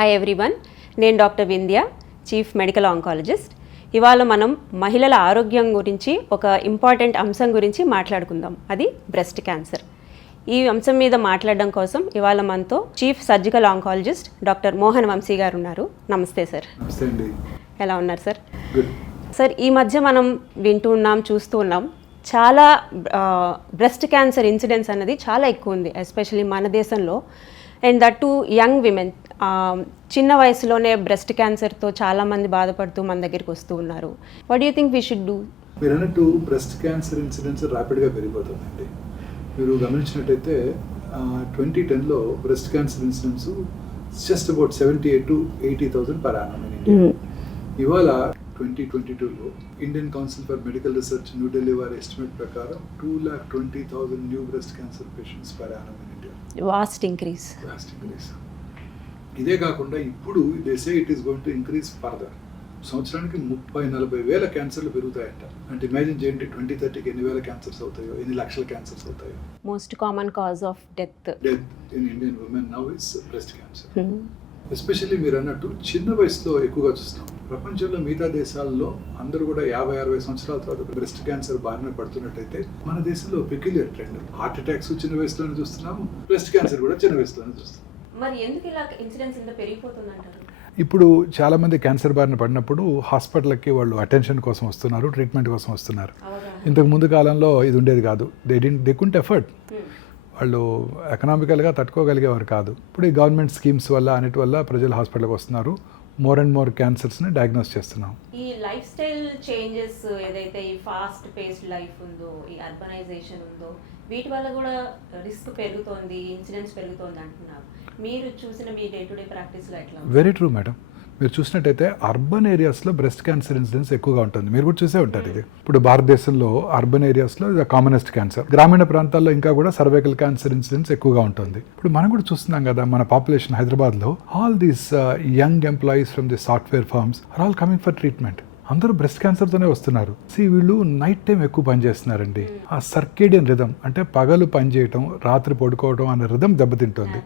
Hi everyone, నేను doctor Vindhya, chief medical oncologist. ఇవాళ మనం మహిళల ఆరోగ్యం గురించి ఒక ఇంపార్టెంట్ అంశం గురించి మాట్లాడుకుందాం, అది బ్రెస్ట్ క్యాన్సర్. ఈ అంశం మీద మాట్లాడడం కోసం ఇవాళ మనతో chief surgical oncologist doctor Mohan Vamshi గారు ఉన్నారు. నమస్తే సార్. నమస్తే అండి. ఎలా ఉన్నారు సార్? గుడ్ సార్, ఈ మధ్య మనం వింటూ ఉన్నాం, చూస్తూ ఉన్నాం, చాలా బ్రెస్ట్ క్యాన్సర్ ఇన్సిడెన్స్ అనేది చాలా ఎక్కువ ఉంది, ఎస్పెషల్లీ మన దేశంలో. And that to young women, చిన్న వయసులోనే బ్రెస్ట్ క్యాన్సర్తో చాలామంది బాధపడుతూ మన దగ్గరికి వస్తూ ఉన్నారు. What you think we should do? మీరు అన్నట్టు బ్రెస్ట్ క్యాన్సర్ ఇన్సిడెన్స్ ర్యాపిడ్గా పెరిగిపోతుందండి. మీరు గమనించినట్టయితే 2010లో breast cancer incidence just about 78,000 to 80,000 per annum in India. ఇవాళ 2022లో Indian Council for Medical Research New Delhi వారి ఎస్టిమేట్ ప్రకారం 220,000 new breast cancer patients per annum in India. Vast increase. ఇదే కాకుండా ఇప్పుడు they say it is going to increase further. సంవత్సరానికి 30-40 వేల క్యాన్సర్లు పెరుగుతాయంట. అంటే ఇమాజిన్ చేయండి, 2030కి ఎన్ని వేల క్యాన్సర్స్ అవుతాయో, ఎన్ని లక్షల క్యాన్సర్స్ అవుతాయో. Most common cause of death in Indian women now is breast cancer. Especially మీరు అన్నట్టు చిన్న వయసులో ఎక్కువగా చూస్తాం. ప్రపంచంలో మిగతా దేశాల్లో అందరూ కూడా 50-60 సంవత్సరాల తర్వాత బ్రెస్ట్ క్యాన్సర్ బారిన పడుతున్నట్టయితే మన దేశంలో పెక్యులియర్ ట్రెండ్. హార్ట్ అటాక్స్ చిన్న వయసులోనే చూస్తున్నాము, బ్రెస్ట్ క్యాన్సర్ కూడా చిన్న వయసులోనే చూస్తున్నాం. మరి ఎందుకు ఇలా ఇన్సిడెన్స్ ఇంత పెరిగిపోతుందంటారు? ఇప్పుడు చాలామంది క్యాన్సర్ బారిన పడినప్పుడు హాస్పిటల్కి వాళ్ళు అటెన్షన్ కోసం వస్తున్నారు, ట్రీట్మెంట్ కోసం వస్తున్నారు. ఇంతకు ముందు కాలంలో ఇది ఉండేది కాదు. They couldn't afford. వాళ్ళు ఎకనామికల్గా తట్టుకోగలిగేవారు కాదు. ఇప్పుడు ఈ గవర్నమెంట్ స్కీమ్స్ వల్ల అన్నిటి వల్ల ప్రజలు హాస్పిటల్కి వస్తున్నారు. మోర్ అండ్ మోర్ క్యాన్సర్స్ని డయాగ్నోస్ చేస్తున్నాం. ఈ లైఫ్ స్టైల్ చేంజెస్ ఏదైతే ఈ ఫాస్ట్ పేస్డ్ లైఫ్ ఉందో, ఈ అర్బనైజేషన్ ఉందో, వీటి వల్ల కూడా రిస్క్ పెరుగుతోంది, ఇన్సిడెన్స్ పెరుగుతోంది అంటున్నారు. మీరు చూసిన మీ డే టు డే ప్రాక్టీస్లో ఎట్లా? Very true madam. మీరు చూసినట్టయితే అర్బన్ ఏరియాస్లో బ్రెస్ట్ క్యాన్సర్ ఇన్సిడెన్స్ ఎక్కువగా ఉంటుంది. మీరు కూడా చూసే ఉంటారు ఇది. ఇప్పుడు భారతదేశంలో అర్బన్ ఏరియాస్లో ఇది కామనెస్ట్ క్యాన్సర్. గ్రామీణ ప్రాంతాల్లో ఇంకా కూడా సర్వైకల్ క్యాన్సర్ ఇన్సిడెన్స్ ఎక్కువగా ఉంటుంది. ఇప్పుడు మనం కూడా చూస్తున్నాం కదా, మన పాపులేషన్ హైదరాబాద్లో all these young employees from the software firms are all coming for treatment. అందరూ బ్రెస్ట్ క్యాన్సర్తోనే వస్తున్నారు. వీళ్ళు నైట్ టైం ఎక్కువ పని చేస్తున్నారండి. ఆ సర్కేడియన్ రిథమ్, అంటే పగలు పని చేయటం, రాత్రి పడుకోవడం అనే రిథమ్ దెబ్బతింటుంది.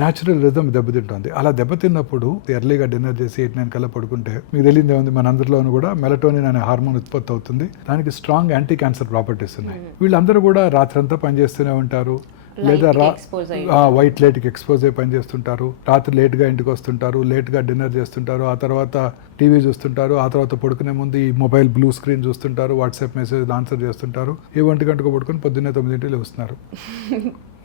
న్యాచురల్ రిథమ్ దెబ్బతింటుంది. అలా దెబ్బతిన్నప్పుడు ఎర్లీగా డిన్నర్ చేసి 8-9 కల్లా పడుకుంటే మీకు తెలియదు ఏముంది, మన అందరిలోనూ కూడా మెలటోనిన్ అనే హార్మోన్ ఉత్పత్తి అవుతుంది. దానికి స్ట్రాంగ్ యాంటీ క్యాన్సర్ ప్రాపర్టీస్ ఉన్నాయి. వీళ్ళందరూ కూడా రాత్రంతా పనిచేస్తూనే ఉంటారు, లేదా వైట్ లైట్కి ఎక్స్పోజ్ అయ్యి పని చేస్తుంటారు. రాత్రి లేట్గా ఇంటికి వస్తుంటారు, లేట్గా డిన్నర్ చేస్తుంటారు, ఆ తర్వాత టీవీ చూస్తుంటారు, ఆ తర్వాత పడుకునే ముందు ఈ మొబైల్ బ్లూ స్క్రీన్ చూస్తుంటారు, వాట్సాప్ మెసేజ్ ఆన్సర్ చేస్తుంటారు. 1 గంటకు పడుకొని పొద్దున్నే 9 వస్తున్నారు.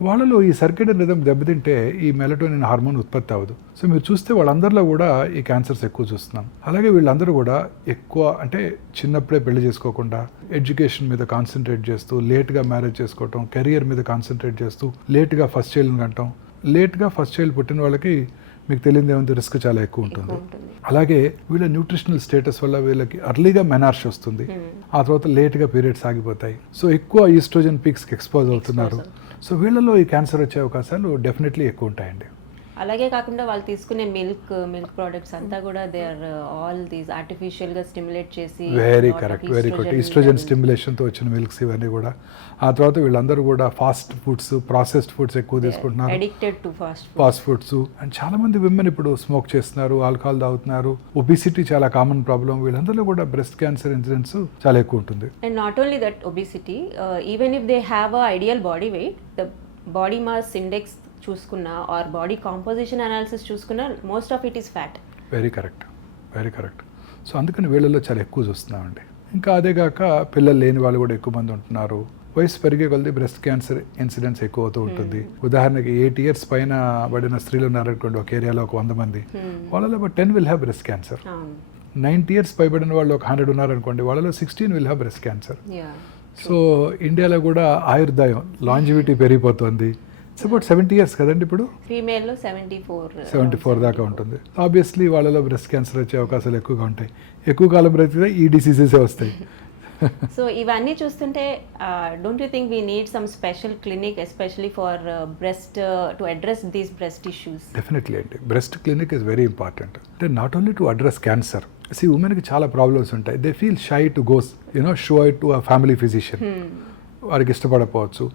వాళ్ళలో ఈ సర్కేడియన్ రిథమ్ దెబ్బతింటే ఈ మెలటోనిన్ హార్మోన్ ఉత్పత్తి అవ్వదు. సో మీరు చూస్తే వాళ్ళందరిలో కూడా ఈ క్యాన్సర్స్ ఎక్కువ చూస్తున్నాం. అలాగే వీళ్ళందరూ కూడా ఎక్కువ, అంటే చిన్నప్పుడే పెళ్లి చేసుకోకుండా ఎడ్యుకేషన్ మీద కాన్సన్ట్రేట్ చేస్తూ, లేట్గా మ్యారేజ్ చేసుకోవటం, కెరియర్ మీద కాన్సన్ట్రేట్ చేస్తూ లేట్గా ఫస్ట్ చైల్డ్ని కంటాం. లేట్గా ఫస్ట్ చైల్డ్ పుట్టిన వాళ్ళకి మీకు తెలియదు ఏమంటే రిస్క్ చాలా ఎక్కువ ఉంటుంది. అలాగే వీళ్ళ న్యూట్రిషనల్ స్టేటస్ వల్ల వీళ్ళకి అర్లీగా మెనార్ష్ వస్తుంది, ఆ తర్వాత లేట్గా పీరియడ్స్ ఆగిపోతాయి. సో ఎక్కువ ఈస్ట్రోజన్ పీక్స్కి ఎక్స్పోజ్ అవుతున్నారు. సో వీళ్ళలో ఈ క్యాన్సర్ వచ్చే అవకాశాలు డెఫినెట్లీ ఎక్కువ ఉంటాయండి. అలాగే కాకుండా వాళ్ళు తీసుకునే మిల్క్ ప్రోడక్ట్స్ అంతా కూడా they are all these artificial గా స్టిమ్యులేట్ చేసి. Very correct. ఈస్ట్రోజన్ స్టిమ్యులేషన్తో వచ్చిన మిల్క్స్ ఇవన్నీ కూడా. ఆ తర్వాత వీళ్ళందరూ కూడా ఫాస్ట్ ఫుడ్స్, ప్రాసెస్డ్ ఫుడ్స్ ఎక్కువ తీసుకుంటున్నారు, addicted to fast foods. And చాలా మంది విమెన్ ఇప్పుడు స్మోక్ చేస్తున్నారు, ఆల్కహాల్ తాగుతున్నారు. ఒబిసిటీ చాలా కామన్ ప్రాబ్లం. వీళ్ళందరిలో కూడా బ్రెస్ట్ క్యాన్సర్ ఇన్సిడెన్స్ చాలా ఎక్కువ ఉంటుంది. And not only that obesity, even if they have a ideal body wait, the body mass index చూసుకున్నా ఆర్ బాడీ కాంపోజిషన్ అనాలిసిస్ చూసుకున్నా most of it is fat. Very correct. So అందుకని వీళ్ళలో చాలా ఎక్కువ చూస్తున్నామండి. ఇంకా అదే కాక పిల్లలు లేని వాళ్ళు కూడా ఎక్కువ మంది ఉంటున్నారు. వయసు పెరిగే కొలది బ్రెస్ట్ క్యాన్సర్ ఇన్సిడెన్స్ ఎక్కువ అవుతూ ఉంటుంది. ఉదాహరణకి 8 years పైన పడిన స్త్రీలు ఉన్నారనుకోండి, ఒక ఏరియాలో ఒక 100 మంది, వాళ్ళలో 10 will have breast cancer. 90 years పైబడిన వాళ్ళు ఒక 100 ఉన్నారనుకోండి, వాళ్ళలో 16 will have breast cancer. So ఇండియాలో కూడా ఆయుర్దాయం, లాంజివిటీ పెరిగిపోతుంది. ఇట్స్ అబౌట్ 70 years కదండి. ఇప్పుడు ఫీమేల్లో 74 దాకా ఉంటుంది. ఆబ్వియస్లీ వాళ్ళలో బ్రెస్ట్ క్యాన్సర్ వచ్చే అవకాశాలు ఎక్కువగా ఉంటాయి. ఎక్కువ కాలం బ్రతికితే ఈ డిసీజెస్ వస్తాయి. సో ఇవన్నీ చూస్తుంటే don't you think we need some special clinic especially for breast to address these breast issues? Definitely అండి. బ్రెస్ట్ క్లినిక్ ఇస్ వెరీ ఇంపార్టెంట్. అంటే not only to address cancer. ఉమెన్కి చాలా ప్రాబ్లమ్స్ ఉంటాయి. They feel shy to goes show it to a family physician. వారికి ఇష్టపడకపోవచ్చు.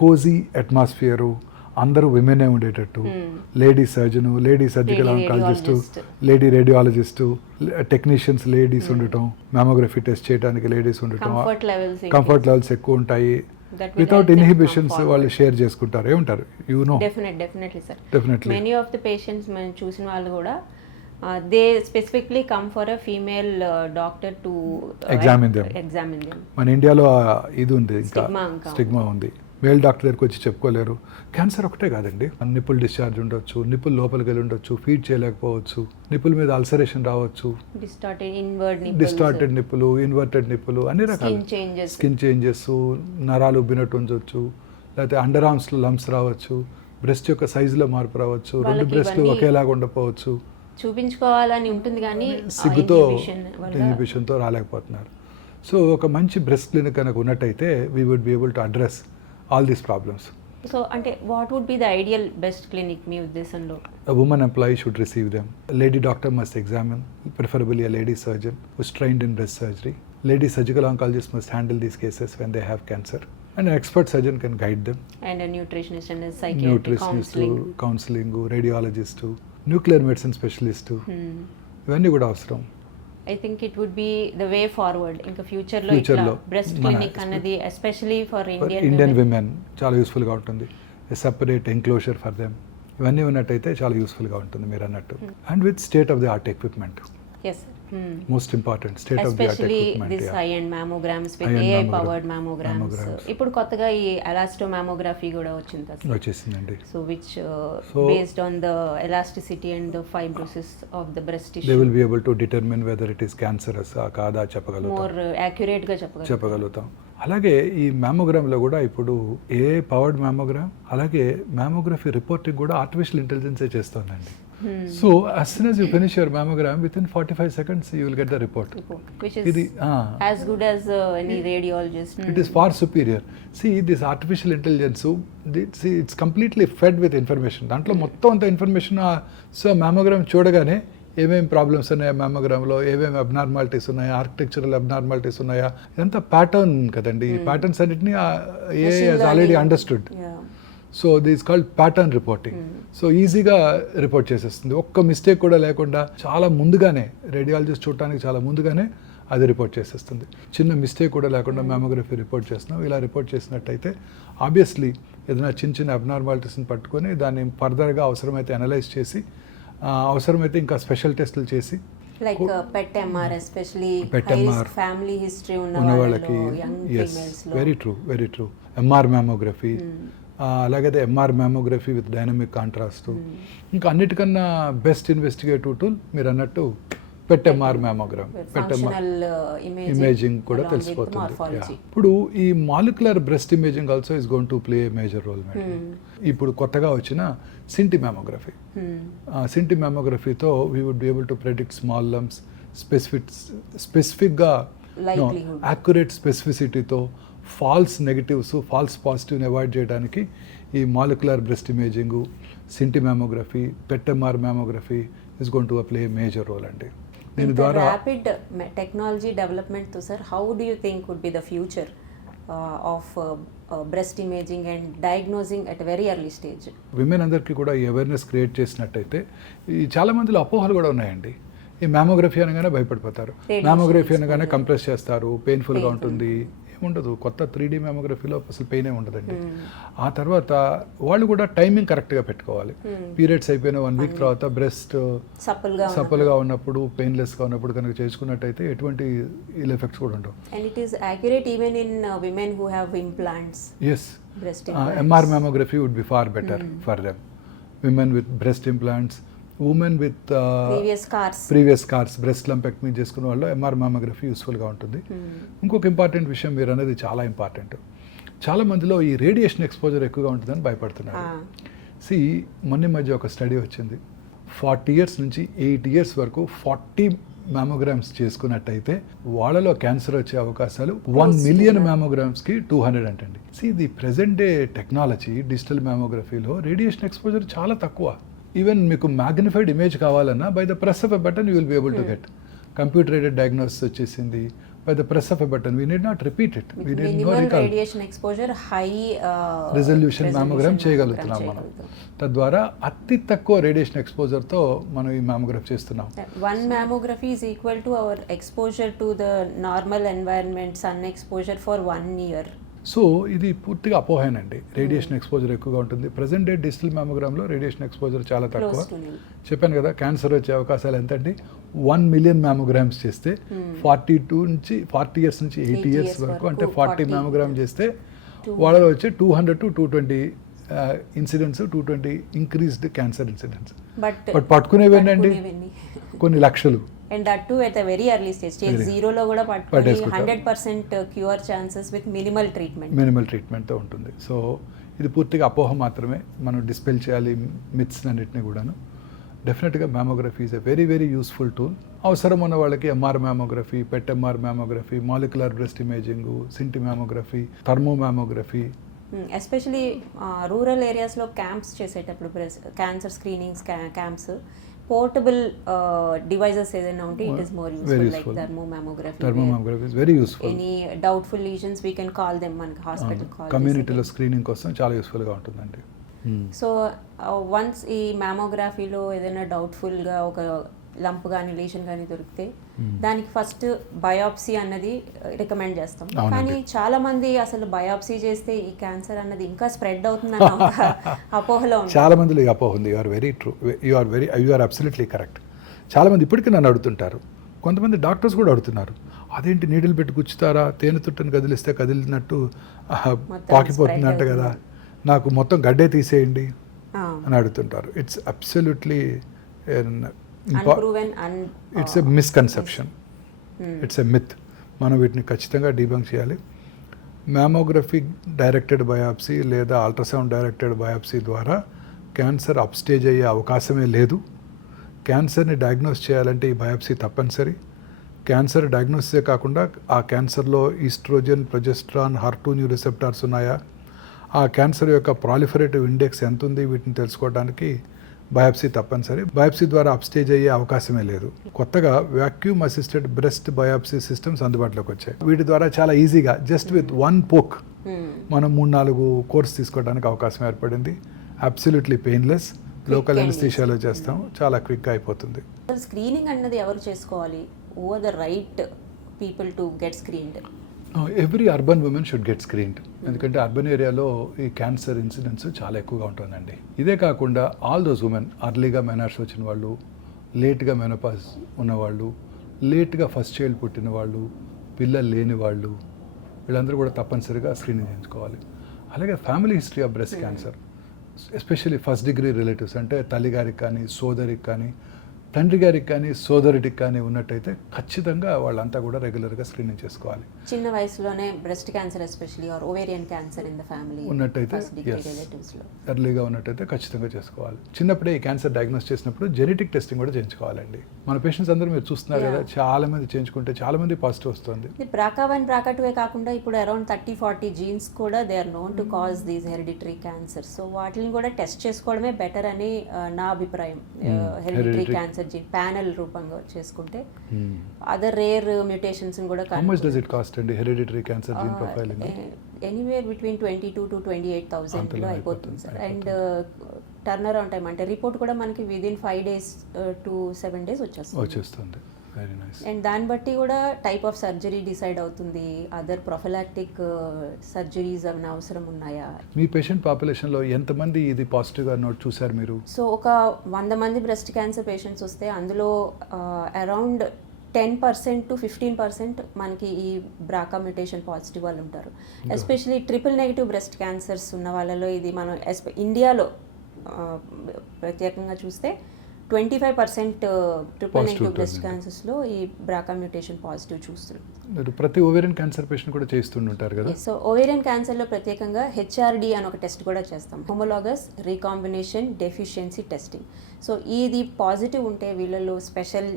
Cosy atmosphere, అందరూ విమెనే ఉండేటట్టు, lady surgeon, lady surgical Lady oncologist, radiologist. Lady radiologist, technicians ladies ఉండటం, మ్యామోగ్రఫీ టెస్ట్ చేయడానికి లేడీస్ ఉండటం, కంఫర్ట్ లెవెల్స్ కంఫర్ట్ లెవెల్స్ ఎక్కువ ఉంటాయి. That will without help them inhibitions come వాళ్ళు forward. షేర్ చేసుకుంటారు. ఏమంటారు? Definitely sir. Definitely many of the patients మనం చూసిన వాళ్ళు కూడా they specifically come for a female doctor to Examine them. Examine them. మన ఇండియాలో ఇది ఉంది, ఇంకా Stigma ఇంకా. స్టిగ్మా ఉంది. మేల్ డాక్టర్ దగ్గరికి వచ్చి చెప్పుకోలేరు. క్యాన్సర్ ఒకటే కాదండి, నిప్పుల్ డిశ్చార్జ్ ఉండొచ్చు, నిప్పుల్ లోపలికి వెళ్ళి ఉండొచ్చు, ఫీడ్ చేయలేకపోవచ్చు, నిప్పుల మీద అల్సరేషన్ రావచ్చు, డిస్టార్టెడ్ నిప్పులు, ఇన్వర్టెడ్ నిప్పులు, అన్ని రకాల చేంజెస్, స్కిన్ చేంజెస్, నరాలు ఉబ్బినట్టు ఉంచవచ్చు, లేకపోతే అండర్ ఆర్మ్స్లో లంప్స్ రావచ్చు, బ్రెస్ట్ యొక్క సైజులో మార్పు రావచ్చు, రెండు వాళ్ళకి బ్రెస్ట్లు ఇవన్నీ ఒకేలాగా ఉండకపోవచ్చు, చూపించుకోవాలని ఉంటుంది కానీ సిగ్గుతో inhibition వల్ల ఇన్హిబిషన్తో రాలేకపోతున్నారు. సో ఒక మంచి బ్రెస్ట్ క్లినిక్ కనుక ఉన్నట్టయితే we would be able to address all these problems. So అంటే what would be the ideal best clinic మీ ఉద్దేశంలో? A woman employee should receive them. A lady doctor must examine, preferably a lady surgeon who's trained in breast surgery. Lady surgical oncologist must handle these cases when they have cancer. And an expert surgeon can guide them. And nutritionist and psychiatric Nutritionist, counselling. counseling, radiologist, nuclear medicine specialist. ఇవన్నీ కూడా అవసరం. I think it would be the way forward ఇంకా ఫ్యూచర్లో Future ఇట్లా లో breast మన clinic అన్నది especially for Indian Indian women చాలా యూస్ఫుల్గా ఉంటుంది. సెపరేట్ ఎంక్లోజర్ ఫర్ దెమ్, ఇవన్నీ ఉన్నట్టయితే చాలా యూస్ఫుల్గా ఉంటుంది మీరు అన్నట్టు. And with state of the art equipment, as most important state of the art especially equipment. This high and mammograms with High-end AI mammogram- powered mammograms. mammograms. ఇప్పుడు కొత్తగా ఈ ఎలాస్టో మ్యామోగ్రఫీ కూడా వచ్చింది సార్. వచ్చేసిందండి. So which So- based on the elasticity and the fibrosis of the breast they tissue will be able to determine whether it is cancerous కాదా more accurate గా చెప్పగలుగుతాం. అలాగే ఈ మ్యామోగ్రామ్లో కూడా ఇప్పుడు ఏ పవర్డ్ మ్యామోగ్రామ్, అలాగే మ్యామోగ్రఫీ రిపోర్టింగ్ కూడా ఆర్టిఫిషియల్ ఇంటెలిజెన్సే చేస్తుందండి. So as soon as you finish your mammogram, within 45 seconds you will get the report. which is ఇది as good as any radiologist. it is far superior. See, this artificial intelligence, see, it's completely fed with information. దాంట్లో మొత్తం అంత information. So mammogram చూడగానే ఏమేమి problems ఉన్నాయా, మ్యామోగ్రామ్లో ఏమేమి abnormalities ఉన్నాయా, architectural abnormalities ఉన్నాయా, ఇదంతా ప్యాటర్న్ కదండి. ఈ ప్యాటర్న్స్ అన్నిటిని a has already understood. Yeah. So this called pattern reporting. So ఈజీగా రిపోర్ట్ చేసేస్తుంది, ఒక్క మిస్టేక్ కూడా లేకుండా. చాలా ముందుగానే రేడియాలజిస్ట్ చూడటానికి చాలా ముందుగానే అది రిపోర్ట్ చేసేస్తుంది. చిన్న మిస్టేక్ కూడా లేకుండా మ్యామోగ్రఫీ రిపోర్ట్ చేస్తున్నాం. ఇలా రిపోర్ట్ చేసినట్టయితే ఆబ్వియస్లీ ఏదైనా చిన్న చిన్న అబ్నార్మాలిటీస్ని పట్టుకొని దాన్ని ఫర్దర్గా అవసరమైతే అనలైజ్ చేసి, అవసరమైతే ఇంకా స్పెషల్ టెస్టులు చేసి, Like PET MR, especially PET high MR risk family history ఉన్న ఉన్న వాళ్ళకి, వాళ్ళలో, young ఎస్ females లో. Very true, very true. MR mammography, అలాగే MR mammography with dynamic contrast. ఇంకా అన్నిటికన్నా బెస్ట్ ఇన్వెస్టిగేటివ్ టూల్ మీరు అన్నట్టు PET MR mammogram. PET MR Functional imaging కూడా along with తెలిసిపోతుంది. morphology. Yeah. ఇప్పుడు ఈ molecular breast imaging also is going to play major role. ఇప్పుడు కొత్తగా వచ్చిన సింటి మ్యామోగ్రఫీ. సింటి మ్యామోగ్రఫీతో we would be able to predict small lumps, స్పెసిఫిక్గా Likelihood. Accurate స్పెసిఫిసిటీతో falls negatives, false పాజిటివ్ని అవాయిడ్ చేయడానికి ఈ molecular breast imaging, scintimammography, PET MR mammography is going to play major role అండి. దీని ద్వారా ర్యాపిడ్ టెక్నాలజీ డెవలప్మెంట్ తో sir, how do you think would be the future of breast imaging and diagnosing at very early stage? Women అందరికీ కూడా ఈ awareness create చేసినట్టయితే, ఈ చాలా మందిలో అపోహలు కూడా ఉన్నాయండి. ఈ మ్యామోగ్రఫీ అనగానే భయపడిపోతారు. మ్యామోగ్రఫీ అనగానే కంప్రెస్ చేస్తారు, పెయిన్ఫుల్గా ఉంటుంది. ఏముండదు, కొత్త 3D మ్యామోగ్రఫీలో అసలు పెయినే ఉండదండి. ఆ తర్వాత వాళ్ళు కూడా టైమింగ్ కరెక్ట్గా పెట్టుకోవాలి. పీరియడ్స్ అయిపోయిన 1 వీక్ తర్వాత బ్రెస్ట్ సప్పలుగా ఉన్నప్పుడు, పెయిన్లెస్గా ఉన్నప్పుడు కనుక చేసుకున్నట్టయితే ఎటువంటి ఇల్ ఎఫెక్ట్స్ కూడా ఉండవు. And it is accurate even in women who have implants. Yes, MR mammography would be far better for them. Women with breast implants, women with previous scars, breast lumpectomy చేసుకున్న వాళ్ళు MR mammography యూస్ఫుల్గా ఉంటుంది. ఇంకొక important విషయం మీరు అనేది చాలా important. చాలా మందిలో ఈ రేడియేషన్ ఎక్స్పోజర్ ఎక్కువగా ఉంటుందని భయపడుతున్నారు. మొన్న మధ్య ఒక స్టడీ వచ్చింది, 40 years నుంచి 8 years వరకు 40 మ్యామోగ్రామ్స్ చేసుకున్నట్టయితే వాళ్ళలో క్యాన్సర్ వచ్చే అవకాశాలు 1 million మ్యామోగ్రామ్స్కి 200 అంటండి. The present day technology digital మ్యామోగ్రఫీలో రేడియేషన్ ఎక్స్పోజర్ చాలా తక్కువ. ఈవెన్ మీకు మ్యాగ్నిఫైడ్ ఇమేజ్ కావాలన్నా by the press of a button you will be able to get. Computer aided diagnosis వచ్చేసింది, by the press of a button. We need not repeat it. We need no minimal recall. Radiation exposure high resolution mammogram చేయగలుగుతున్నాం మనం. తద్వారా అతి తక్కువ radiation ఎక్స్పోజర్తో మనం ఈ mammograph చేస్తున్నాం. One mammography is equal to our exposure to the normal environment sun exposure for 1 year. So ఇది పూర్తిగా అపోహేనండి. రేడియేషన్ ఎక్స్పోజర్ ఎక్కువగా ఉంటుంది. ప్రజెంట్ డే డిజిటల్ మ్యామోగ్రామ్లో రేడియేషన్ ఎక్స్పోజర్ చాలా తక్కువ. Close to nil. చెప్పాను కదా, క్యాన్సర్ వచ్చే అవకాశాలు ఎంత అండి, 1 million మ్యామోగ్రామ్స్ చేస్తే 42 నుంచి 40 years నుంచి 80 years వరకు అంటే 40 మ్యామోగ్రామ్ చేస్తే వాళ్ళలో వచ్చే 200 to 220 incidents, 220 increased cancer incidents. But పట్టుకునేవి ఏంటండి కొన్ని లక్షలు. And that too at a very early stage, stage 0లో కూడా పట్టుకొని 100% క్యూర్ ఛాన్సెస్ విత్ మినిమల్ ట్రీట్మెంట్తో ఉంటుంది. సో ఇది పూర్తిగా అపోహ మాత్రమే. మనం డిస్పెల్ చేయాలి మిత్స్ అన్నిటిని కూడాను. డెఫినెట్గా mammography is a very very useful tool. అవసరం ఉన్న వాళ్ళకి MR mammography, PET MR mammography, molecular breast imaging, scintimammography, thermomammography. Especially rural ఏరియాస్లో క్యాంప్స్ చేసేటప్పుడు cancer screenings camps portable devices ఏదైనా ఉంటే it is more useful like thermomammography is very useful. Any doubtful lesions we can call them, మనకి hospital call కమ్యూనిటీలో screening కోసం చాలా యూస్ఫుల్గా ఉంటుందండి. సో వన్స్ ఈ మ్యామోగ్రఫీలో ఏదైనా డౌట్ఫుల్గా ఒక లంప్ కానీ లీషన్ కానీ దొరికితే దానికి ఫస్ట్ బయాప్సీ అన్నది రికమెండ్ చేస్తాం. కానీ చాలా మంది అసలు బయాప్సీ చేస్తే ఈ క్యాన్సర్ అన్నది ఇంకా స్ప్రెడ్ అవుతుందన్న ఒక అపోహలో ఉంది. చాలా మందిలో ఈ అపోహ ఉంది. You are absolutely correct. చాలా మంది ఇప్పటికీ నన్ను అడుగుతుంటారు. కొంతమంది డాక్టర్స్ కూడా అడుగుతున్నారు, అదేంటి నీడిల్ పెట్టి గుచ్చుతారా, తేనె తుట్టని కదిలిస్తే కదిలినట్టు పాకిపోతుందంట కదా, నాకు మొత్తం గడ్డే తీసేయండి అని అడుగుతుంటారు. It's absolutely it's a misconception, it's a myth. మనం వీటిని ఖచ్చితంగా డీబంక్ చేయాలి. మ్యామోగ్రఫీ డైరెక్టెడ్ బయాప్సీ లేదా అల్ట్రాసౌండ్ డైరెక్టెడ్ బయాప్సీ ద్వారా క్యాన్సర్ అప్స్టేజ్ అయ్యే అవకాశమే లేదు. క్యాన్సర్ని డయాగ్నోస్ చేయాలంటే ఈ బయాప్సీ తప్పనిసరి. క్యాన్సర్ డయాగ్నోసిసే కాకుండా ఆ క్యాన్సర్లో estrogen, progesterone, HER2 new receptors ఉన్నాయా, ఆ క్యాన్సర్ యొక్క ప్రాలిఫరేటివ్ ఇండెక్స్ ఎంత ఉంది, వీటిని తెలుసుకోవడానికి బయాప్సీ తప్పనిసరి. బయాప్సీ ద్వారా అప్స్టేజ్ అయ్యే అవకాశమే లేదు. కొత్తగా vacuum assisted breast biopsy systems అందుబాటులోకి వచ్చాయి. వీటి ద్వారా చాలా ఈజీగా జస్ట్ విత్ 1 poke మనం 3-4 కోర్స్ తీసుకోవడానికి అవకాశం ఏర్పడింది. Absolutely painless. లోకల్ ఎనస్థీషియాలో చేస్తాం, చాలా క్విక్గా అయిపోతుంది. స్క్రీనింగ్ అన్నది ఎవరు చేసుకోవాలి? Who are the right people to get screened? Every urban women should get screened. ఎందుకంటే అర్బన్ ఏరియాలో ఈ క్యాన్సర్ ఇన్సిడెన్స్ చాలా ఎక్కువగా ఉంటుందండి. ఇదే కాకుండా ఆల్ దోస్ ఉమెన్, అర్లీగా మెనార్స్ వచ్చిన వాళ్ళు, లేట్గా మెనోపాజ్ ఉన్నవాళ్ళు, లేట్గా ఫస్ట్ చైల్డ్ పుట్టిన వాళ్ళు, పిల్లలు లేని వాళ్ళు, వీళ్ళందరూ కూడా తప్పనిసరిగా స్క్రీనింగ్ చేయించుకోవాలి. అలాగే family history of breast cancer, especially first degree relatives అంటే తల్లిగారికి కానీ, సోదరికి కానీ, తండ్రి గారికి కానీ, సోదరుడికి కానీ ఉన్నట్టయితే ఖచ్చితంగా వాళ్ళంతా కూడా రెగ్యులర్గా స్క్రీనింగ్ చేసుకోవాలి. చిన్న వయసులోనే breast cancer especially or ovarian cancer in the family ఉన్నట్టయితే, ఎర్లీగా ఉన్నట్టయితే ఖచ్చితంగా చేసుకోవాలి. చిన్నప్పుడే ఈ క్యాన్సర్ డయాగ్నోస్ చేసినప్పుడు జెనెటిక్ టెస్టింగ్ కూడా చేయించుకోవాలండి. మన పేషెంట్స్ అందరూ మీరు చూస్తున్నారు కదా, చాలా మంది చేయించుకుంటే చాలా మంది పాజిటివ్ వస్తుంది. BRCA1, BRCA2 కాకుండా ఇప్పుడు అరౌండ్ 30-40 జీన్స్ కూడా they are known to cause these hereditary cancer. So వాటిని కూడా టెస్ట్ చేసుకోవడమే బెటర్ అని నా అభిప్రాయం. హెరిడిటరీ క్యాన్సర్ ప్యానెల్ రూపంగా చేసుకుంటే అదర్ రేర్ మ్యూటేషన్స్ కూడా How much does it cost అండి hereditary cancer gene profiling? Anywhere between 22,000 to 28,000 అయిపోతుంది sir. And turn around time అంటే రిపోర్ట్ కూడా మనకి విదిన్ 5 days to 7 days వచ్చేస్తుంది. Very nice. అండ్ దాన్ని బట్టి కూడా టైప్ ఆఫ్ సర్జరీ డిసైడ్ అవుతుంది. అదర్ ప్రొఫిలాక్టిక్ సర్జరీస్ ఏమైనా అవసరం ఉన్నాయా? మీ పేషెంట్ పాపులేషన్లో ఎంతమంది ఇది పాజిటివ్గా నోట్ చూసారు మీరు? సో ఒక 100 మంది బ్రెస్ట్ క్యాన్సర్ పేషెంట్స్ వస్తే అందులో అరౌండ్ 10% to 15% మనకి ఈ BRCA మ్యూటేషన్ పాజిటివ్ వాళ్ళు ఉంటారు. ఎస్పెషలీ ట్రిపుల్-నెగిటివ్ బ్రెస్ట్ క్యాన్సర్స్ ఉన్న వాళ్ళలో ఇది మనం ఇండియాలో ప్రత్యేకంగా చూస్తే 25% ట్రిపుల్-నెగిటివ్ బ్రెస్ట్ క్యాన్సర్స్లో ఈ BRCA మ్యూటేషన్ పాజిటివ్ చూస్తున్నాం. మీరు ప్రతి ఓవేరియన్ క్యాన్సర్ పేషెంట్ కూడా చేస్తుంటారు కదా? సో ఓవేరియన్ క్యాన్సర్లో ప్రత్యేకంగా HRD అని ఒక టెస్ట్ కూడా చేస్తాం, homologous recombination deficiency testing. So ఇది పాజిటివ్ ఉంటే వీళ్ళలో special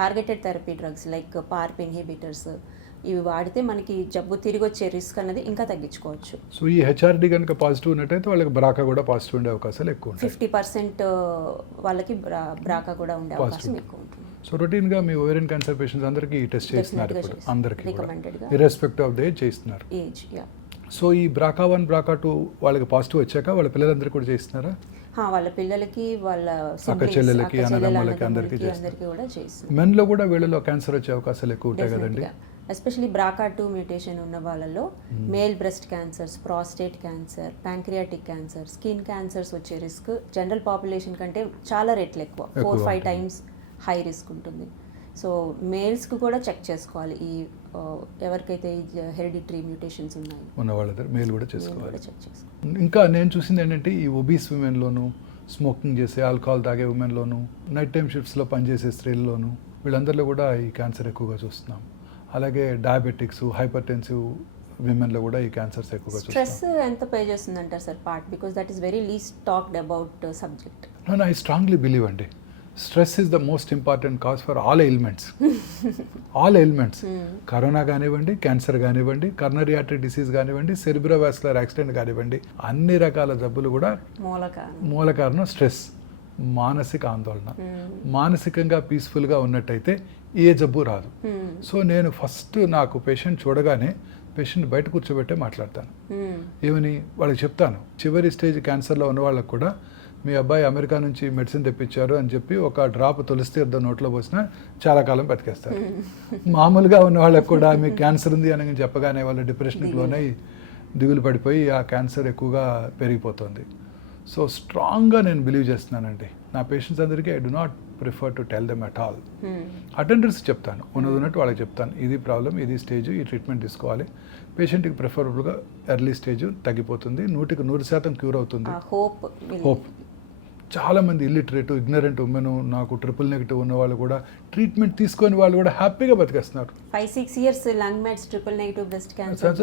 targeted therapy drugs like PARP inhibitors ఇవి వాడితే మనకి జబ్బు తిరిగి వచ్చే రిస్క్ అనేది ఇంకా తగ్గించుకోవచ్చు. సో ఈ HRD కనుక పాజిటివ్ ఉన్నట్టయితే వాళ్ళకి BRCA కూడా పాజిటివ్ ఉండే అవకాశాలు ఎక్కువ ఉంటాయి. 50% వాళ్ళకి BRCA కూడా ఉండే అవకాశం ఎక్కువ ఉంటుంది. సో రొటీన్గా మీ ఓవేరియన్ క్యాన్సర్ పేషెంట్స్ అందరికీ ఈ టెస్ట్ చేస్తున్నారు Definitely ఇప్పుడు చేస్తాం. అందరికీ కూడా Recommended గా. ఇర్రెస్పెక్టివ్ ఆఫ్ ద ఏజ్ చేస్తున్నారు. Age yeah. సో ఈ BRCA1 BRCA2 వాళ్ళకి పాజిటివ్ వచ్చాక వాళ్ళ పిల్లలందరికీ కూడా చేస్తున్నారా? వాళ్ళ పిల్లలకి వాళ్ళ అక్క చెల్లెలకి అన్నదమ్ములకి అందరికీ చేస్తారు. అందరికీ కూడా చేస్తాం. మెన్లో కూడా వీళ్ళలో క్యాన్సర్ వచ్చే అవకాశాలు ఎక్కువ ఉంటాయి కదండి. ఎస్పెషలీ BRCA2 మ్యూటేషన్ ఉన్న వాళ్ళలో male breast cancers, prostate cancer, pancreatic cancer, skin cancers వచ్చే రిస్క్ జనరల్ పాపులేషన్ కంటే చాలా రెట్లు ఎక్కువ, 4-5 టైమ్స్ హై రిస్క్ ఉంటుంది. సో మేల్స్కి కూడా చెక్ చేసుకోవాలి, ఈ ఎవరికైతే హెరిడిటరీ మ్యూటేషన్స్ ఉన్నాయి ఉన్న వాళ్ళ దగ్గర మేల్ కూడా చేసుకోవాలి. చెక్ చేసుకోవాలి. ఇంకా నేను చూసింది ఏంటంటే ఈ ఒబీస్ ఉమెన్లోను, స్మోకింగ్ చేసే ఆల్కహాల్ తాగే ఉమెన్లోను, నైట్ టైం షిఫ్ట్స్లో పనిచేసే స్త్రీల్లోను, వీళ్ళందరిలో కూడా ఈ క్యాన్సర్ ఎక్కువగా చూస్తున్నాం. అలాగే డయాబెటిక్స్, హైపర్ టెన్సివ్ విమెన్లో కూడా ఈ క్యాన్సర్స్ ఎక్కువగా చూస్తున్నాం. స్ట్రెస్ ఎంత పే చేస్తుంది అంటారు sir part, because that is very least talked about subject. No, I strongly believe అండి, stress is the most important cause for all ailments. All ailments, corona కానివ్వండి, cancer కానివ్వండి, కర్నరీ ఆర్టరీ డిసీజ్ కానివ్వండి, cerebrovascular accident కానివ్వండి, అన్ని రకాల జబ్బులు కూడా మూల కారణం స్ట్రెస్, మానసిక ఆందోళన. మానసికంగా పీస్ఫుల్గా ఉన్నట్టయితే ఏ జబ్బు రాదు. సో నేను ఫస్ట్ నాకు పేషెంట్ చూడగానే పేషెంట్ బయట కూర్చోబెట్టే మాట్లాడతాను. ఏమని వాళ్ళకి చెప్తాను, చివరి స్టేజ్ క్యాన్సర్లో ఉన్న వాళ్ళకు కూడా మీ అబ్బాయి అమెరికా నుంచి మెడిసిన్ తెప్పించారు అని చెప్పి ఒక డ్రాప్ తులసి తీర్థం నోట్లో పోసినా చాలా కాలం బతికేస్తారు. మామూలుగా ఉన్న వాళ్ళకు కూడా మీకు క్యాన్సర్ ఉంది అని చెప్పగానే వాళ్ళు డిప్రెషన్కి లోనై దిగులు పడిపోయి ఆ క్యాన్సర్ ఎక్కువగా పెరిగిపోతుంది. సో స్ట్రాంగ్గా నేను బిలీవ్ చేస్తున్నానండి నా పేషెంట్స్ అందరికీ. I do not prefer to tell them at all. Attenders చెప్తాను, ఉన్నట్టు వాళ్ళకి చెప్తాను, ఇది ప్రాబ్లం, ఇది స్టేజ్, ఈ ట్రీట్మెంట్ తీసుకోవాలి. పేషెంట్కి ప్రిఫరబుల్గా ఎర్లీ స్టేజ్ తగ్గిపోతుంది, 100% క్యూర్ అవుతుంది. హోప్. చాలామంది ఇల్లిటరేట్, ఇగ్నరెంట్ ఉమెన్, నాకు ట్రిపుల్ నెగిటివ్ ఉన్న వాళ్ళు కూడా ట్రీట్మెంట్ తీసుకొని వాళ్ళు కూడా హ్యాపీగా బతికేస్తున్నారు. 5-6 years lung mets, triple negative breast cancer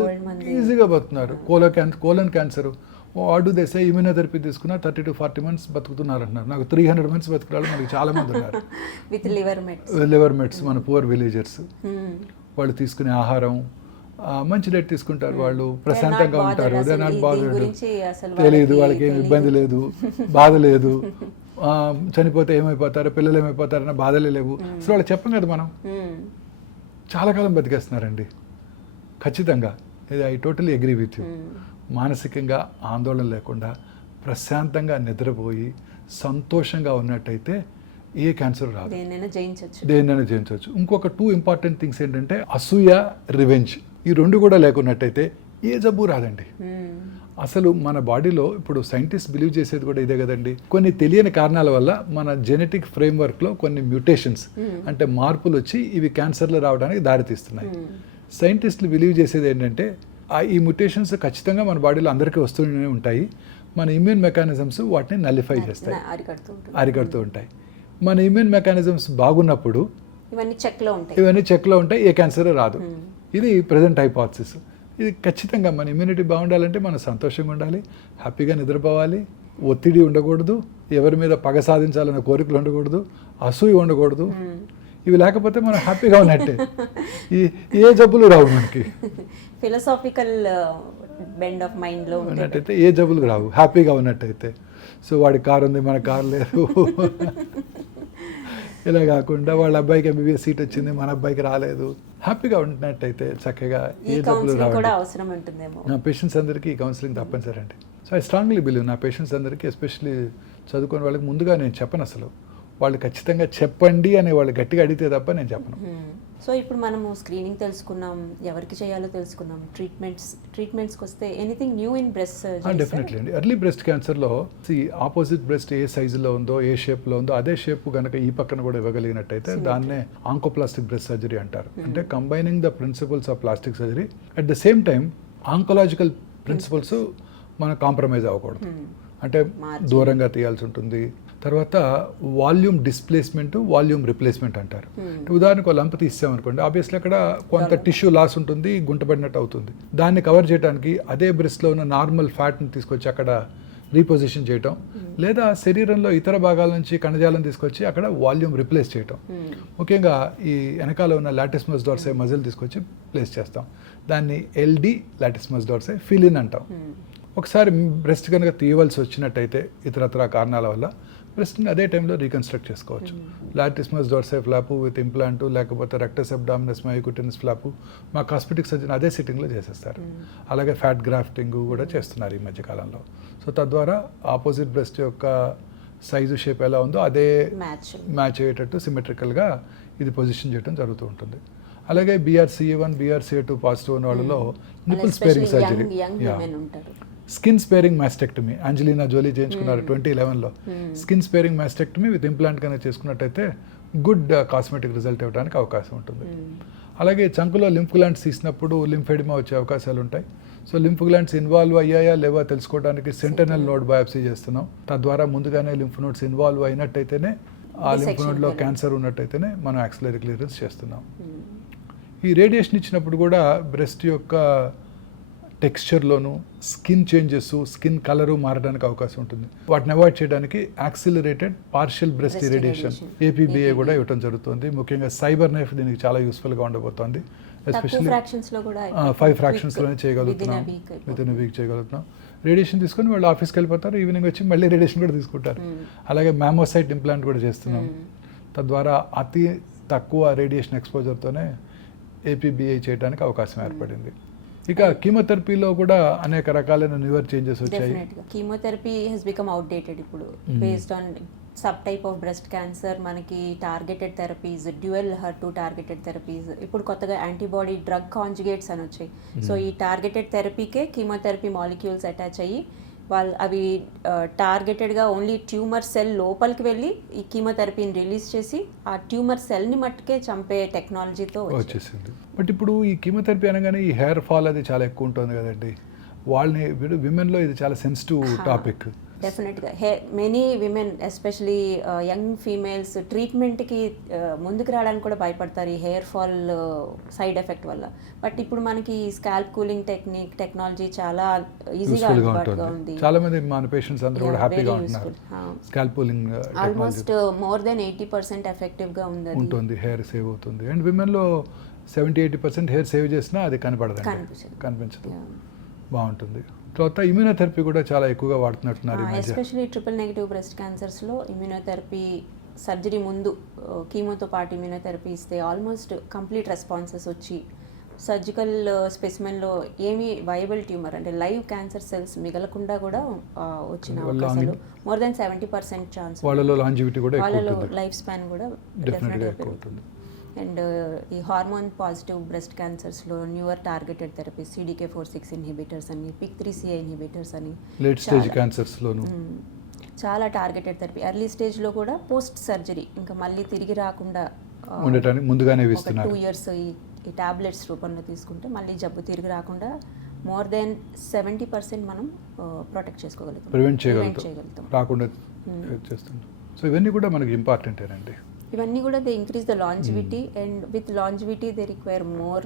ఈజీగా బతుకుతున్నారు. కోలన్ క్యాన్సర్ వాడు దేశ ఇమ్యూనోథెరపీ తీసుకున్నా 30 to 40 months బతుకుతున్నారు అంటున్నారు. నాకు 300 months బతుకురాళ్ళు మనకి చాలా మంది ఉన్నారు. విత్ లివర్ మెట్స్ మన పువర్ విలేజర్స్. వాళ్ళు తీసుకునే ఆహారం మంచి డైట్ తీసుకుంటారు, వాళ్ళు ప్రశాంతంగా ఉంటారు. They not bothered. తెలియదు వాళ్ళకి, ఏమి ఇబ్బంది లేదు, బాధ లేదు. చనిపోతే ఏమైపోతారు, పిల్లలు ఏమైపోతారన్న బాధలే లేవు. అసలు వాళ్ళకి చెప్పం కదా మనం. చాలా కాలం బతికేస్తున్నారండి ఖచ్చితంగా. ఇది I totally agree with you. మానసికంగా ఆందోళన లేకుండా ప్రశాంతంగా నిద్రపోయి సంతోషంగా ఉన్నట్టయితే ఏ క్యాన్సర్ రాదు, దేన్నైనా జయించవచ్చు. ఇంకొక 2 ఇంపార్టెంట్ థింగ్స్ ఏంటంటే అసూయ, రివెంజ్. ఈ 2 కూడా లేకున్నట్టయితే ఏ జబ్బు రాదండి. అసలు మన బాడీలో ఇప్పుడు సైంటిస్ట్ బిలీవ్ చేసేది కూడా ఇదే కదండి, కొన్ని తెలియని కారణాల వల్ల మన జెనెటిక్ ఫ్రేమ్వర్క్లో కొన్ని మ్యూటేషన్స్ అంటే మార్పులు వచ్చి ఇవి క్యాన్సర్లు రావడానికి దారితీస్తున్నాయి. సైంటిస్టులు బిలీవ్ చేసేది ఏంటంటే ఈ మ్యుటేషన్స్ ఖచ్చితంగా మన బాడీలో అందరికీ వస్తూనే ఉంటాయి. మన ఇమ్యూన్ మెకానిజమ్స్ వాటిని నలిఫై చేస్తాయి, అరికడుతూ ఉంటాయి. మన ఇమ్యూన్ మెకానిజమ్స్ బాగున్నప్పుడు ఇవన్నీ చెక్లో ఉంటాయి, ఏ క్యాన్సర్ రాదు. ఇది ప్రజెంట్ హైపోథసిస్. ఇది ఖచ్చితంగా మన ఇమ్యూనిటీ బాగుండాలంటే మనం సంతోషంగా ఉండాలి, హ్యాపీగా నిద్రపోవాలి, ఒత్తిడి ఉండకూడదు, ఎవరి మీద పగ సాధించాలనే కోరికలు ఉండకూడదు, అసూయ ఉండకూడదు. ఇవి లేకపోతే మనం హ్యాపీగా ఉన్నట్టే, ఏ జబ్బులు రావు మనకి. ఫిలాసాఫికల్ బెండ్ ఆఫ్ మైండ్ లో ఉన్నట్టయితే ఏ జబ్బులు రావు, హ్యాపీగా ఉన్నట్టయితే. సో వాడి కారు ఉంది, మన కారు లేదు, ఇలా కాకుండా వాళ్ళ అబ్బాయికి MBBS సీట్ వచ్చింది, మన అబ్బాయికి రాలేదు, హ్యాపీగా ఉంటున్నట్టయితే చక్కగా ఏ జబ్బులు రావు. నా పేషెంట్స్ అందరికీ ఈ కౌన్సిలింగ్ తప్పనిసరి అండి. సో ఐ స్ట్రాంగ్లీ బిలీవ్ నా పేషెంట్స్ అందరికీ, ఎస్పెషల్లీ చదువుకునే వాళ్ళకి ముందుగా నేను చెప్పను. అసలు వాళ్ళు ఖచ్చితంగా చెప్పండి అని వాళ్ళు గట్టిగా అడిగితే తప్ప నేను చెప్పను. సో ఇప్పుడు మనము స్క్రీనింగ్ తెలుసుకున్నాం, ఎవరికి చేయాలో తెలుసుకున్నాం, ట్రీట్మెంట్స్కి వస్తే anything new in breast surgery? Definitely అండి. ఎర్లీ బ్రెస్ట్ క్యాన్సర్లో ఆపోజిట్ బ్రెస్ట్ ఏ సైజులో ఉందో, ఏ షేప్లో ఉందో అదే షేప్ కనుక ఈ పక్కన కూడా ఇవ్వగలిగినట్టయితే దాన్నే ఆంకోప్లాస్టిక్ బ్రెస్ట్ సర్జరీ అంటారు. అంటే combining the principles of plastic surgery at the same time oncological principles మనం కాంప్రమైజ్ అవ్వకూడదు. అంటే దూరంగా తీయాల్సి ఉంటుంది. తర్వాత వాల్యూమ్ డిస్ప్లేస్మెంట్, వాల్యూమ్ రిప్లేస్మెంట్ అంటారు. ఉదాహరణకు లంప్ తీసామనుకోండి, ఆబ్వియస్లీ అక్కడ కొంత టిష్యూ లాస్ ఉంటుంది, గుంటపడినట్టు అవుతుంది. దాన్ని కవర్ చేయడానికి అదే బ్రెస్ట్లో ఉన్న నార్మల్ ఫ్యాట్ని తీసుకొచ్చి అక్కడ రీపొజిషన్ చేయటం, లేదా శరీరంలో ఇతర భాగాల నుంచి కణజాలం తీసుకొచ్చి అక్కడ వాల్యూమ్ రిప్లేస్ చేయటం. ముఖ్యంగా ఈ వెనకాల ఉన్న లాటిస్మస్ డార్సే మజిల్ తీసుకొచ్చి ప్లేస్ చేస్తాం. దాన్ని LD లాటిస్మస్ డార్సే ఫిల్ ఇన్ అంటాం. ఒకసారి బ్రెస్ట్ కనుక తీయవలసి వచ్చినట్టయితే ఇతరత్ర కారణాల వల్ల బ్రెస్ట్ని అదే టైంలో రీకన్స్ట్రక్ట్ చేసుకోవచ్చు. లాటిస్మస్ డోర్సై ఫ్లాపు విత్ ఇంప్లాంట్, లేకపోతే రెక్టస్ అబ్డామినస్ మయోకుటెనస్ ఫ్లాపు మా కాస్మెటిక్ సర్జన్ అదే సిట్టింగ్లో చేసేస్తారు. అలాగే ఫ్యాట్ గ్రాఫ్టింగ్ కూడా చేస్తున్నారు ఈ మధ్యకాలంలో. సో తద్వారా ఆపోజిట్ బ్రెస్ట్ యొక్క సైజు షేప్ ఎలా ఉందో అదే మ్యాచ్ అయ్యేటట్టు సిమెట్రికల్గా ఇది పొజిషన్ చేయడం జరుగుతూ ఉంటుంది. అలాగే BRCA1 BRCA2 పాజిటివ్ ఉన్న వాళ్ళలో nipple sparing surgery, skin sparing mastectomy Angelina Jolie చేయించుకున్నారు 2011లో. Skin sparing mastectomy with implant కనుక చేసుకున్నట్టయితే గుడ్ కాస్మెటిక్ రిజల్ట్ ఇవ్వడానికి అవకాశం ఉంటుంది. అలాగే చంకులో లింఫ్ గ్లాండ్స్ తీసినప్పుడు లింఫెడిమా వచ్చే అవకాశాలు ఉంటాయి. సో లింఫ్ గ్లాండ్స్ ఇన్వాల్వ్ అయ్యాయా లేవా తెలుసుకోవడానికి సెంటనల్ నోడ్ బయాప్సీ చేస్తున్నాం. తద్వారా ముందుగానే లింఫ్ నోడ్స్ ఇన్వాల్వ్ అయినట్టయితేనే, ఆ లింఫ్ నోడ్లో క్యాన్సర్ ఉన్నట్టయితేనే మనం యాక్సిలరీ క్లియరెన్స్ చేస్తున్నాం. ఈ రేడియేషన్ ఇచ్చినప్పుడు కూడా బ్రెస్ట్ యొక్క టెక్స్చర్లోను స్కిన్ చేంజెస్, స్కిన్ కలరు మారడానికి అవకాశం ఉంటుంది. వాటిని అవాయిడ్ చేయడానికి accelerated partial breast irradiation APBA కూడా ఇవ్వడం జరుగుతుంది. ముఖ్యంగా సైబర్ నైఫ్ దీనికి చాలా యూస్ఫుల్గా ఉండబోతోంది. ఎస్పెషల్లీ 5 ఫ్రాక్షన్స్లోనే చేయగలుగుతున్నాం, విత్ ఇన్ వీక్ చేయగలుగుతున్నాం. రేడియేషన్ తీసుకొని వాళ్ళు ఆఫీస్కి వెళ్ళిపోతారు, ఈవినింగ్ వచ్చి మళ్ళీ రేడియేషన్ కూడా తీసుకుంటారు. అలాగే మ్యామోసైట్ ఇంప్లాంట్ కూడా చేస్తున్నాం. తద్వారా అతి తక్కువ రేడియేషన్ ఎక్స్పోజర్తోనే APBA చేయడానికి అవకాశం ఏర్పడింది. ఇక కీమోథెరపీలో కూడా అనేక రకాలైన న్యూయర్ చేంజెస్ వచ్చాయి. కీమోథెరపీ హెస్ బికమ్ అవుట్డేటెడ్ ఇప్పుడు based on subtype of breast cancer. మనకి targeted therapies, dual HER2 targeted therapies, ఇప్పుడు కొత్తగా యాంటీబాడీ డ్రగ్ కాంజుగేట్స్ అని వచ్చాయి. సో ఈ టార్గెటెడ్ థెరపీకే కీమోథెరపీ మాలిక్యూల్స్ అటాచ్ అయ్యి వాళ్ళు అవి టార్గెటెడ్గా ఓన్లీ ట్యూమర్ సెల్ లోపలికి వెళ్ళి ఈ కీమోథెరపీని రిలీజ్ చేసి ఆ ట్యూమర్ సెల్ని మట్టుకే చంపే టెక్నాలజీతో వచ్చేసింది. బట్ ఇప్పుడు ఈ కీమోథెరపీ అనగానే ఈ హెయిర్ ఫాల్ అది చాలా ఎక్కువ ఉంటుంది కదండి. వాళ్ళని విమెన్లో ఇది చాలా సెన్సిటివ్ టాపిక్. డెఫినెట్గా many women especially young females ట్రీట్మెంట్కి ముందుకు రావడానికి కూడా భయపడతారు ఈ హెయిర్ ఫాల్ సైడ్ ఎఫెక్ట్ వల్ల. బట్ ఇప్పుడు మనకి స్కాల్ప్ కూలింగ్ టెక్నాలజీ చాలా ఈజీగా అందుబాటులో ఉంది. చాలా మంది మన పేషెంట్స్ అందరూ కూడా హ్యాపీగా ఉంటున్నారు. Scalp cooling almost more than 80% ఎఫెక్టివ్గా ఉంటుంది. హెయిర్ సేవ్ అవుతుంది. అండ్ విమెన్లో 70-80% హెయిర్ సేవ్ చేసినా అది కనిపించదు. బాగుంటుంది. తర్వాత ఇమ్యూనోథెరపీ కూడా చాలా ఎక్కువగా వాడుతున్నట్టున్నారు ఈ మధ్య. ఎస్పెషల్లీ ట్రిపుల్ నెగిటివ్ బ్రెస్ట్ క్యాన్సర్స్లో ఇమ్యూనోథెరపీ సర్జరీ ముందు కీమోతో పాటు ఇమ్యూనోథెరపీ ఇస్తే ఆల్మోస్ట్ కంప్లీట్ రెస్పాన్సెస్ వచ్చి సర్జికల్ స్పెసిమెన్లో ఏమీ వైబుల్ ట్యూమర్ అంటే లైవ్ క్యాన్సర్ సెల్స్ మిగలకుండా కూడా వచ్చిన అవకాశాలు మోర్ దెన్ 70% ఛాన్స్. వాళ్ళలో లాంజివిటీ కూడా వాళ్ళలో లైఫ్ స్పాన్ కూడా డెఫినెట్గా పెరుగుతుంది. అండ్ ఈ హార్మోన్ పాజిటివ్ బ్రెస్ట్ క్యాన్సర్స్లో newer targeted therapies CDK4/6 inhibitors అని, PIK3CA ఇన్హిబిటర్స్ అని, లేట్ స్టేజ్ క్యాన్సర్స్లోను చాలా టార్గెటెడ్ థెరపీ. ఎర్లీ స్టేజ్లో కూడా పోస్ట్ సర్జరీ ఇంకా మళ్ళీ తిరిగి రాకుండా ఉండటానికి ముందుగానే ఇస్తున్నారు. 2 years ఈ టాబ్లెట్స్ రూపంలో తీసుకుంటే మళ్ళీ జబ్బు తిరిగి రాకుండా మోర్ దెన్ 70% మనం ప్రొటెక్ట్ చేసుకోగలుగుతాం, ప్రివెంట్ చేయగలుగుతాం, రాకుండా చేస్తుంటాం. సో ఇవన్నీ కూడా మనకి ఇంపార్టెంటేనండి. ఇవన్నీ కూడా they increase the longevity and with longevity they require more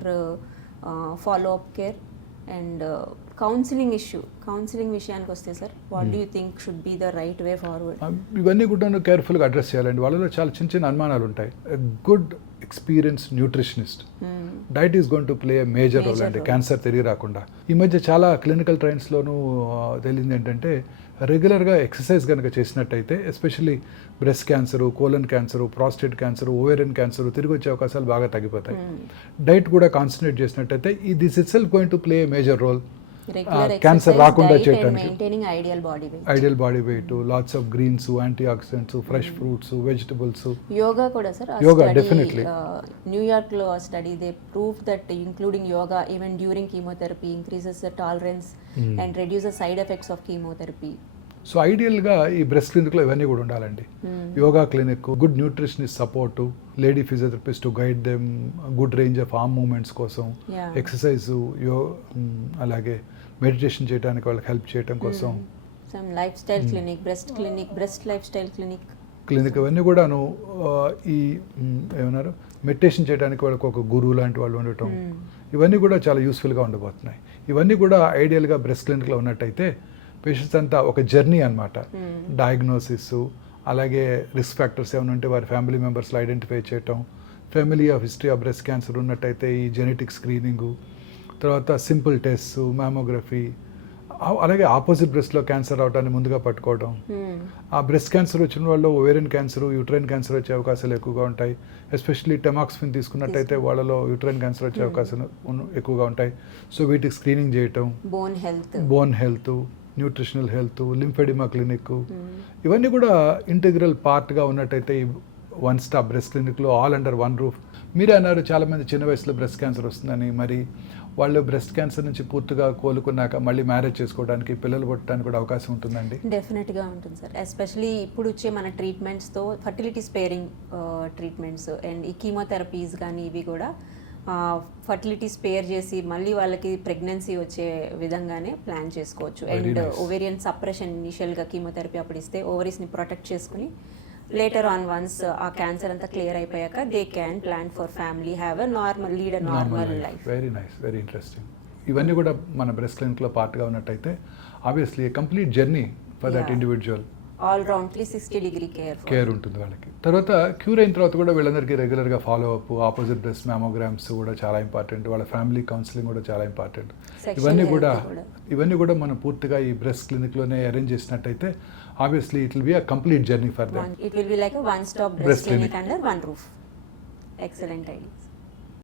follow up care and counselling విషయానికి వస్తే sir what do you think should be the right way forward? ఇవన్నీ కూడా కేర్ఫుల్గా అడ్రస్ చేయాలండి. వాళ్ళలో చాలా చిన్న అనుమానాలు ఉంటాయి. Good experience nutritionist diet is going to play a major role అండి క్యాన్సర్ తిరిగి రాకుండా. ఈ మధ్య చాలా క్లినికల్ ట్రయల్స్లోనూ తెలిసింది ఏంటంటే రెగ్యులర్గా ఎక్సర్సైజ్ కనుక చేసినట్టయితే especially breast cancer, colon cancer, prostate cancer, ovarian cancer తిరిగి వచ్చే అవకాశాలు బాగా తగ్గిపోతాయి. డైట్ కూడా కాన్సన్ట్రేట్ చేసినట్టయితే this itself going to play a major role cancer రాకుండా చేయడానికి. Ideal body weight, lots of greens, antioxidants, fresh fruits, vegetables. Yoga కూడా సార్, యోగా డెఫినెట్లీ. న్యూయార్క్ లో study they prove that including yoga even during chemotherapy increases the tolerance and reduces side effects of chemotherapy. So ఐడియల్గా ఈ breast క్లినిక్లో ఇవన్నీ కూడా ఉండాలండి. Yoga clinic, good nutritionist support, lady physiotherapist to guide them, good range of arm movements కోసం, exercise, అలాగే meditation చేయడానికి వాళ్ళకి హెల్ప్ చేయడం కోసం life style clinic, breast life style clinic ఇవన్నీ కూడాను ఈ ఏమన్నారు మెడిటేషన్ చేయడానికి వాళ్ళకి ఒక గురువు లాంటి వాళ్ళు ఉండటం, ఇవన్నీ కూడా చాలా యూస్ఫుల్గా ఉండబోతున్నాయి. ఇవన్నీ కూడా ఐడియల్గా బ్రెస్ట్ క్లినిక్లో ఉన్నట్టయితే పేషెంట్స్ అంతా ఒక జర్నీ అనమాట. డయాగ్నోసిస్, అలాగే రిస్క్ ఫ్యాక్టర్స్ ఏమైనా ఉంటే వారి ఫ్యామిలీ మెంబర్స్లో ఐడెంటిఫై చేయటం, family of history of breast cancer ఉన్నట్టయితే ఈ జెనెటిక్ స్క్రీనింగు, తర్వాత సింపుల్ టెస్ట్, మ్యామోగ్రఫీ, అలాగే ఆపోజిట్ బ్రెస్ట్లో క్యాన్సర్ అవటాన్ని ముందుగా పట్టుకోవడం, ఆ బ్రెస్ట్ క్యాన్సర్ వచ్చిన వాళ్ళు ఓవేరియన్ క్యాన్సర్, యూట్రైన్ క్యాన్సర్ వచ్చే అవకాశాలు ఎక్కువగా ఉంటాయి. ఎస్పెషల్లీ టెమాక్స్ఫిన్ తీసుకున్నట్టయితే వాళ్ళలో యూట్రైన్ క్యాన్సర్ వచ్చే అవకాశాలు ఎక్కువగా ఉంటాయి. సో వీటికి స్క్రీనింగ్ చేయటం, bone health, nutritional health, lymphedema clinic, ఇవన్నీ కూడా ఇంటిగ్రల్ పార్ట్గా ఉన్నట్టయితే ఈ వన్ స్టాప్ బ్రెస్ట్ క్లినిక్లో ఆల్ అండర్ వన్ రూఫ్. మీరే అన్నారు చాలామంది చిన్న వయసులో బ్రెస్ట్ క్యాన్సర్ వస్తుందని. మరి వాళ్ళు బ్రెస్ట్ క్యాన్సర్ నుంచి పూర్తిగా కోలుకున్నాక మళ్ళీ మ్యారేజ్ చేసుకోవడానికి, పిల్లలు పుట్టడానికి కూడా అవకాశం ఉంటుందండి? డెఫినెట్గా ఉంటుంది సార్. ఎస్పెషలీ ఇప్పుడు వచ్చే మన ట్రీట్మెంట్స్తో ఫర్టిలిటీ స్పేరింగ్ ట్రీట్మెంట్స్ అండ్ ఈ కీమోథెరపీస్ కానీ ఇవి కూడా ఫర్టిలిటీ స్పేర్ చేసి మళ్ళీ వాళ్ళకి ప్రెగ్నెన్సీ వచ్చే విధంగానే ప్లాన్ చేసుకోవచ్చు. అండ్ ఓవేరియన్ సప్రెషన్ ఇనిషియల్గా కీమోథెరపీ అప్పుడు ఇస్తే ఓవరీస్ని ప్రొటెక్ట్ చేసుకుని లేటర్ ఆన్ వన్స్ ఆ క్యాన్సర్ అంతా క్లియర్ అయిపోయాక they can plan for family, have lead a normal life. Very nice, very interesting. ఇవన్నీ కూడా మన బ్రెస్ట్ క్లినిక్లో పార్ట్గా ఉన్నట్టయితే obviously complete journey for that individual, all round 360-degree care ఉంటుంది వాళ్ళకి. తర్వాత క్యూర్ అయిన తర్వాత కూడా వీళ్ళందరికీ రెగ్యులర్గా follow up, opposite breast mammograms కూడా చాలా ఇంపార్టెంట్, వాళ్ళ ఫ్యామిలీ కౌన్సిలింగ్ కూడా చాలా ఇంపార్టెంట్. ఇవన్నీ కూడా మనం పూర్తిగా ఈ బ్రెస్ట్ క్లినిక్లోనే అరేంజ్ చేసినట్టయితే obviously it will be a complete journey for them. It will be like a one-stop breast clinic under one roof. Excellent ideas.